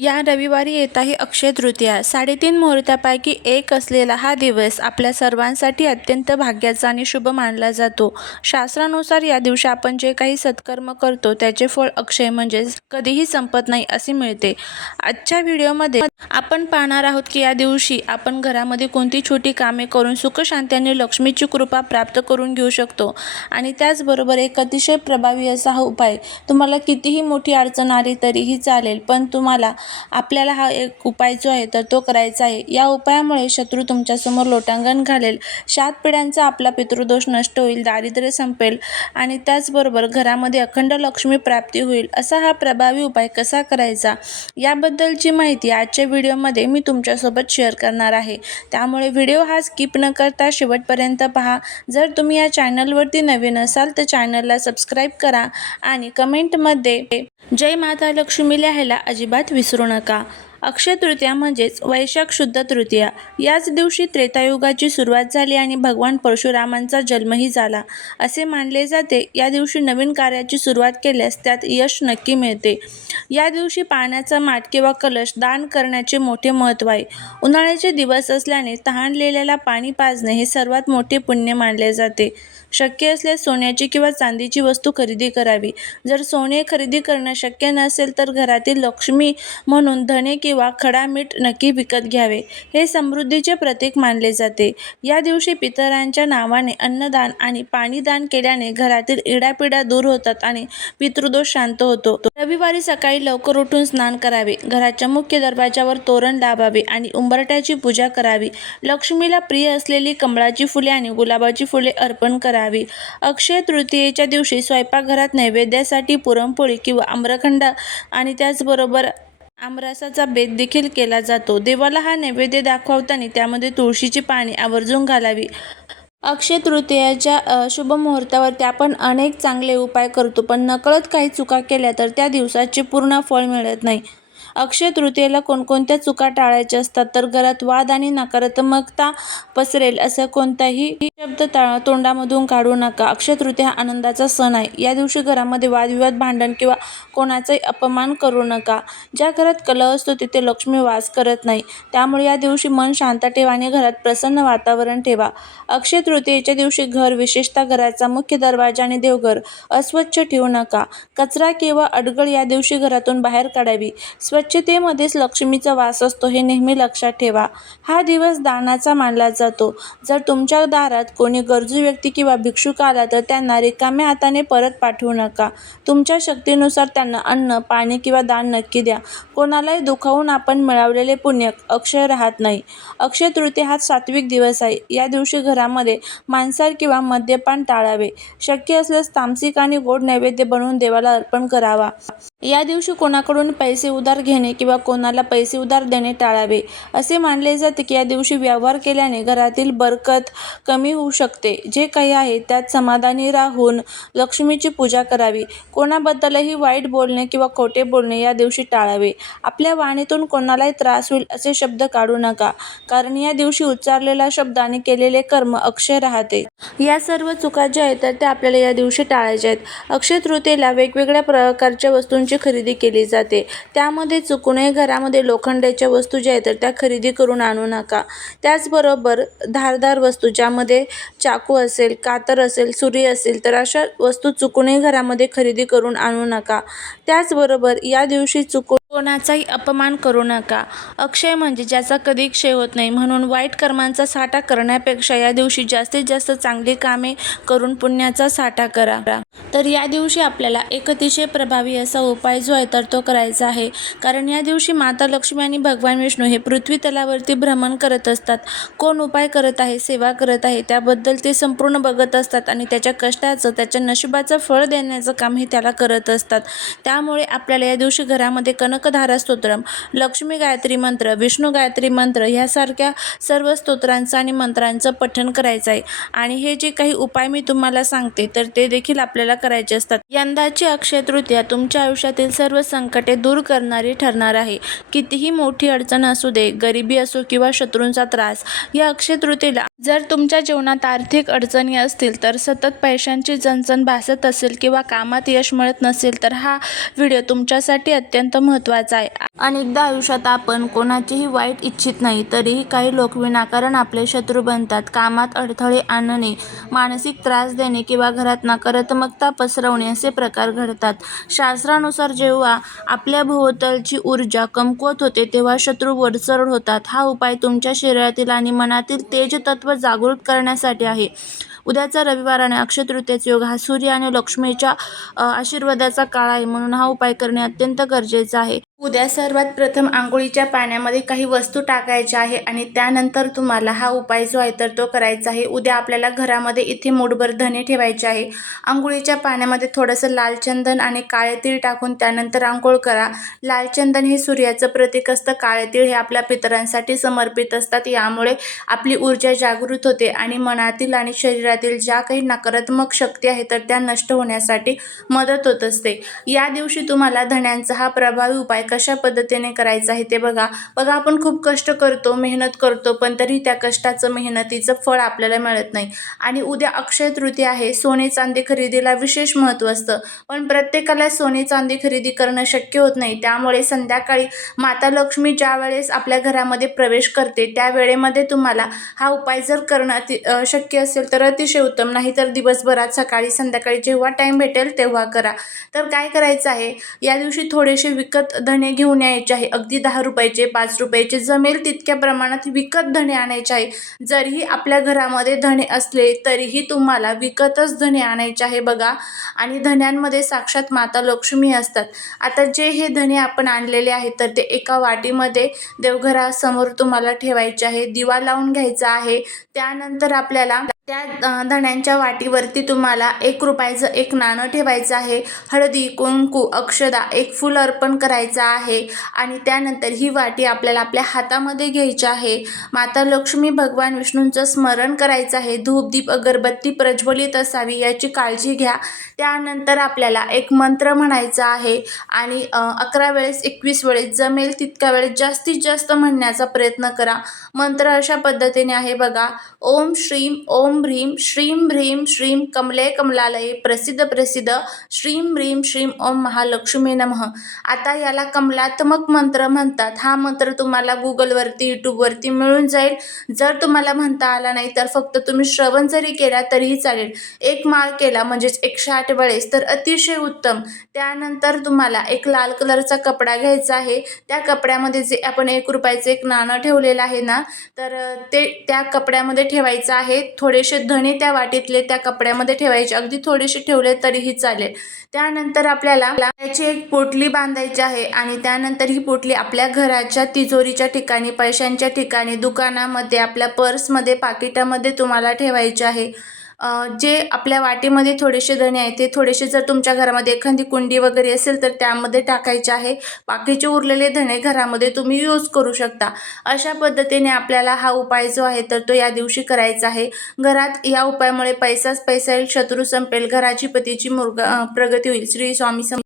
या रविवारी येत आहे अक्षय तृतीया. 3.5 मुहूर्तापैकी एक असलेला हा दिवस आपल्या सर्वांसाठी अत्यंत भाग्याचा आणि शुभ मानला जातो. शास्त्रानुसार या दिवशी आपण जे काही सत्कर्म करतो त्याचे फळ अक्षय म्हणजेच कधीही संपत नाही असे मिळते. आजच्या व्हिडिओमध्ये आपण पाहणार आहोत की या दिवशी आपण घरामध्ये कोणती छोटी कामे करून सुखशांती आणि लक्ष्मीची कृपा प्राप्त करून घेऊ शकतो. आणि त्याचबरोबर एक अतिशय प्रभावी असा हा उपाय. तुम्हाला कितीही मोठी अडचण आली तरीही चालेल, पण आपल्याला हा एक उपाय जो आहे तर तो करायचा आहे. या उपायामुळे शत्रू तुमच्यासमोर लोटांगण घालेल, 7 पिढ्यांचा आपला पितृदोष नष्ट होईल, दारिद्र्य संपेल आणि त्याचबरोबर घरामध्ये अखंड लक्ष्मी प्राप्ती होईल. असा हा प्रभावी उपाय कसा करायचा याबद्दलची माहिती आजच्या व्हिडिओमध्ये मी तुमच्यासोबत शेअर करणार आहे. त्यामुळे व्हिडिओ हा स्किप न करता शेवटपर्यंत पहा. जर तुम्ही या चॅनलवरती नवीन असाल तर चॅनलला सबस्क्राईब करा आणि कमेंटमध्ये जय माता लक्ष्मी लिहायला अजिबात विसरू नका. अक्षय तृतीया म्हणजेच वैशाख शुद्ध तृतीया. याच दिवशी त्रेतायुगाची सुरुवात झाली आणि भगवान परशुरामांचा जन्मही झाला असे मानले जाते. या दिवशी नवीन कार्याची सुरुवात केल्यास त्यात यश नक्की मिळते. या दिवशी पाण्याचा माठ किंवा कलश दान करण्याचे मोठे महत्त्व आहे. उन्हाळ्याचे दिवस असल्याने तहानलेल्याला पाणी पाजणे हे सर्वात मोठे पुण्य मानले जाते. शक्य असल्यास सोन्याची किंवा चांदीची वस्तू खरेदी करावी. जर सोने खरेदी करणं शक्य नसेल तर घरातील लक्ष्मी म्हणून धने किंवा खडा मीठ नक्की विकत घ्यावे. हे समृद्धीचे प्रतीक मानले जाते. या दिवशी पितरांच्या नावाने अन्नदान आणि पाणीदान केल्याने घरातील इडापिडा दूर होतात आणि पितृदोष शांत होतो. रविवारी सकाळी लवकर उठून स्नान करावे, घराच्या मुख्य दरवाजावर तोरण लावावे आणि उंबरठ्याची पूजा करावी. लक्ष्मीला प्रिय असलेली कमळाची फुले आणि गुलाबाची फुले अर्पण करावी. अक्षय तृतीयेच्या दिवशी स्वयंपाकघरात नैवेद्यासाठी पुरणपोळी किंवा आम्रखंड आणि त्याचबरोबर आमरसाचा बेत देखील केला जातो. देवाला हा नैवेद्य दाखवताना त्यामध्ये तुळशीची पाने आवर्जून घालावी. अक्षय तृतीयेच्या शुभ मुहूर्तावरती आपण अनेक चांगले उपाय करतो, पण नकळत काही चुका केल्या तर त्या दिवसाचे पूर्ण फळ मिळत नाही. अक्षय तृतीयेला कोणकोणत्या चुका टाळायच्या असतात तर घरात वाद आणि नकारात्मकता पसरेल असा कोणताही शब्द तोंडामधून काढू नका. अक्षय तृतीया हा आनंदाचा सण आहे. या दिवशी घरामध्ये वादविवाद, भांडण किंवा कोणाचाही अपमान करू नका. ज्या घरात कलह असतो तिथे लक्ष्मी वास करत नाही. त्यामुळे या दिवशी मन शांत ठेवा आणि घरात प्रसन्न वातावरण ठेवा. अक्षय तृतीयेच्या दिवशी घर, विशेषतः घराचा मुख्य दरवाजा आणि देवघर अस्वच्छ ठेवू नका. कचरा किंवा अडगळ या दिवशी घरातून बाहेर काढावी. स्वच्छतेमध्येच लक्ष्मीचा वास असतो हे नेहमी लक्षात ठेवा. हा दिवस दानाचा मानला जातो. जर तुमच्या दारात कोणी गरजू व्यक्ती किंवा भिक्षुक आला तर त्यांना रिकाम्या हाताने परत पाठवू नका. तुमच्या शक्तीनुसार त्यांना अन्न, पाणी किंवा दान नक्की द्या. कोणालाही दुखावून आपण मिळवलेले पुण्य अक्षय राहत नाही. अक्षय तृतीया हा सात्विक दिवस आहे. या दिवशी घरामध्ये मांसाहार किंवा मद्यपान टाळावे. शक्य असल्यास तामसिक आणि गोड नैवेद्य बनवून देवाला अर्पण करावा. या दिवशी कोणाकडून पैसे उधार घेणे किंवा कोणाला पैसे उधार देणे टाळावे. असे मानले जाते की या दिवशी व्यवहार केल्याने घरातील बरकत कमी होऊ शकते. जे काही आहे त्यात समाधानी राहून लक्ष्मीची पूजा करावी. कोणाबद्दलही वाईट बोलणे किंवा खोटे बोलणे या दिवशी टाळावे. आपल्या वाणीतून कोणालाही त्रास होईल असे शब्द काढू नका, कारण या दिवशी उच्चारलेला शब्द आणि केलेले कर्म अक्षय राहते. या सर्व चुका ज्या आहेत तर त्या आपल्याला या दिवशी टाळायच्या आहेत. अक्षय तृतीयेला वेगवेगळ्या प्रकारच्या वस्तूंची खरेदी केली जाते. त्यामध्ये चुकूनही घरामध्ये लोखंडाच्या वस्तू ज्या आहेत तर त्या खरेदी करून आणू नका. त्याचबरोबर धारदार वस्तू ज्यामध्ये चाकू असेल, कातर असेल, सुरी असेल तर अशा वस्तू चुकूनही घरामध्ये खरेदी करून आणू नका. त्याचबरोबर या दिवशी चुकून कोणाचाही अपमान करू नका. अक्षय म्हणजे ज्याचा कधी क्षय होत नाही, म्हणून वाईट कर्मांचा साठा करण्यापेक्षा या दिवशी जास्तीत जास्त चांगली कामे करून पुण्याचा साठा करा. तर या दिवशी आपल्याला एक अतिशय प्रभावी असा उपाय जो आहे तर तो करायचा आहे, कारण या दिवशी माता लक्ष्मी आणि भगवान विष्णू हे पृथ्वी तलावरती भ्रमण करत असतात. कोण उपाय करत आहे, सेवा करत आहे त्याबद्दल ते संपूर्ण बघत असतात आणि त्याच्या कष्टाचं, त्याच्या नशिबाचं फळ देण्याचं काम हे त्याला करत असतात. त्यामुळे आपल्याला या दिवशी घरामध्ये कनकधारा स्तोत्रम, लक्ष्मी गायत्री मंत्र, विष्णू गायत्री मंत्र यासारख्या सर्व स्तोत्रांचं आणि मंत्रांचं पठण करायचं आहे. आणि हे जे काही उपाय मी तुम्हाला सांगते तर ते देखील आपल्याला करायचे असतात. यंदाची अक्षय तृतीया तुमच्या आयुष्यातील सर्व संकटे दूर करणारी ठरणार आहे. कितीही मोठी अडचण असू दे, गरिबी असो किंवा शत्रूंचा त्रास, या अक्षय तृतीयेला जर तुमच्या जीवनात आर्थिक अडचणी असतील तर सतत पैशांची चणचण भासत असेल किंवा कामात यश मिळत नसेल तर हा व्हिडिओ तुमच्यासाठी अत्यंत महत्त्वाचा महत्त्वाचा आहे. अनेकदा आयुष्यात आपण कोणाचेही वाईट इच्छित नाही, तरीही काही लोक विनाकारण आपले शत्रू बनतात. कामात अडथळे आणणे, मानसिक त्रास देणे किंवा घरात नकारात्मकता पसरवणे असे प्रकार घडतात. शास्त्रानुसार जेव्हा आपल्या भोवतालची ऊर्जा कमकुवत होते तेव्हा शत्रू वरचढ होतात. हा उपाय तुमच्या शरीरातील आणि मनातील तेज तत्व जागृत करण्यासाठी आहे. उद्याचा रविवार आणि अक्षय तृतीयेचा योग हा सूर्य आणि लक्ष्मीच्या आशीर्वादाचा काळ आहे, म्हणून हा उपाय करणे अत्यंत गरजेचे आहे. उद्या सर्वात प्रथम आंघोळीच्या पाण्यामध्ये काही वस्तू टाकायच्या आहे आणि त्यानंतर तुम्हाला हा उपाय जो आहे तर तो करायचा आहे. उद्या आपल्याला घरामध्ये इथे मूठभर धणे ठेवायचे आहे. आंघोळीच्या पाण्यामध्ये थोडंसं लाल चंदन आणि काळे तीळ टाकून त्यानंतर आंघोळ करा. लाल चंदन हे सूर्याचं प्रतीक असतं, काळे तीळ हे आपल्या पितरांसाठी समर्पित असतात. यामुळे आपली ऊर्जा जागृत होते आणि मनातील आणि शरीरातील ज्या काही नकारात्मक शक्ती आहेत तर त्या नष्ट होण्यासाठी मदत होत असते. या दिवशी तुम्हाला धण्यांचा हा प्रभावी उपाय कशा पद्धतीने करायचं आहे ते बघा. आपण खूप कष्ट करतो, मेहनत करतो, पण तरी त्या कष्टाचं, मेहनतीचं फळ आपल्याला मिळत नाही. आणि उद्या अक्षय तृतीया आहे. सोने चांदी खरेदीला विशेष महत्त्व असतं, पण प्रत्येकाला सोने चांदी खरेदी करणं शक्य होत नाही. त्यामुळे संध्याकाळी माता लक्ष्मी ज्या वेळेस आपल्या घरामध्ये प्रवेश करते त्या वेळेमध्ये तुम्हाला हा उपाय जर करणं शक्य असेल तर अतिशय उत्तम, नाही तर दिवसभरात सकाळी संध्याकाळी जेव्हा टाईम भेटेल तेव्हा करा. तर काय करायचं आहे, या दिवशी थोडेसे विकत धणे घेऊन यायचे आहे. अगदी 10 रुपयाचे, 5 रुपयाचे, जमेल तितक्या प्रमाणात विकत धणे आणायचे आहे. जरीही आपल्या घरामध्ये धणे असले तरीही तुम्हाला विकतच धणे आणायचे आहे बघा. आणि धण्यांमध्ये साक्षात माता लक्ष्मी असतात. आता जे हे धणे आपण आणलेले आहेत तर ते एका वाटीमध्ये देवघरासमोर तुम्हाला ठेवायचे आहे. दिवा लावून घ्यायचा आहे. त्यानंतर आपल्याला त्या धण्यांच्या वाटीवरती तुम्हाला 1 रुपयाचं एक नाणं ठेवायचं आहे. हळदी, कुंकू, अक्षदा, एक फूल अर्पण करायचं आहे आणि त्यानंतर ही वाटी आपल्याला आपल्या हातामध्ये घ्यायची आहे. माता लक्ष्मी, भगवान विष्णूंचं स्मरण करायचं आहे. धूप, दीप, अगरबत्ती प्रज्वलित असावी याची काळजी घ्या. त्यानंतर आपल्याला एक मंत्र म्हणायचा आहे आणि 11 वेळेस, 21 वेळेस, जमेल तितक्या वेळेस जास्तीत जास्त म्हणण्याचा प्रयत्न करा. मंत्र अशा पद्धतीने आहे बघा. ओम श्रीम ओम ह्रीम श्रीं ह्रीं श्रीं कमले कमलालये प्रसिद्ध प्रसिद्ध श्रीं ह्रीं श्रीं ओम महालक्ष्मी नमः. आता याला कमलात्मक मंत्र म्हणतात. हा मंत्र तुम्हाला गुगलवरती, यूट्यूबवरती मिळून जाईल. जर तुम्हाला म्हणता आला नाही तर फक्त तुम्ही श्रवण जरी केला तरीही चालेल. एक माळ केला म्हणजेच 108 वेळेस तर अतिशय उत्तम. त्यानंतर तुम्हाला एक लाल कलरचा कपडा घ्यायचा आहे. त्या कपड्यामध्ये जे आपण 1 रुपयाचं एक नाणं ठेवलेलं आहे ना, तर ते त्या कपड्यामध्ये ठेवायचं आहे. थोडेसे धणे त्या वाटीतले त्या कपड्यामध्ये ठेवायचे. अगदी थोडेसे ठेवले तरीही चालेल. त्यानंतर आपल्याला त्याची एक पोटली बांधायची आहे आणि त्यानंतर ही पोटली आपल्या घराच्या तिजोरीच्या ठिकाणी, पैशांच्या ठिकाणी, दुकानामध्ये, आपल्या पर्समध्ये, पाकिटामध्ये तुम्हाला ठेवायचे आहे. जे आपल्या वाटीमध्ये थोडेसे धणे आहेत ते थोडेसे, जर तुमच्या घरामध्ये एखादी कुंडी वगैरे असेल तर त्यामध्ये टाकायचे आहे. बाकीचे उरलेले धणे घरामध्ये तुम्ही यूज करू शकता. अशा पद्धतीने आपल्याला हा उपाय जो आहे तर तो या दिवशी करायचा आहे. घरात या उपायामुळे पैसाच पैसा येईल, शत्रू संपेल, घराची, पतीची प्रगती होईल. श्री स्वामी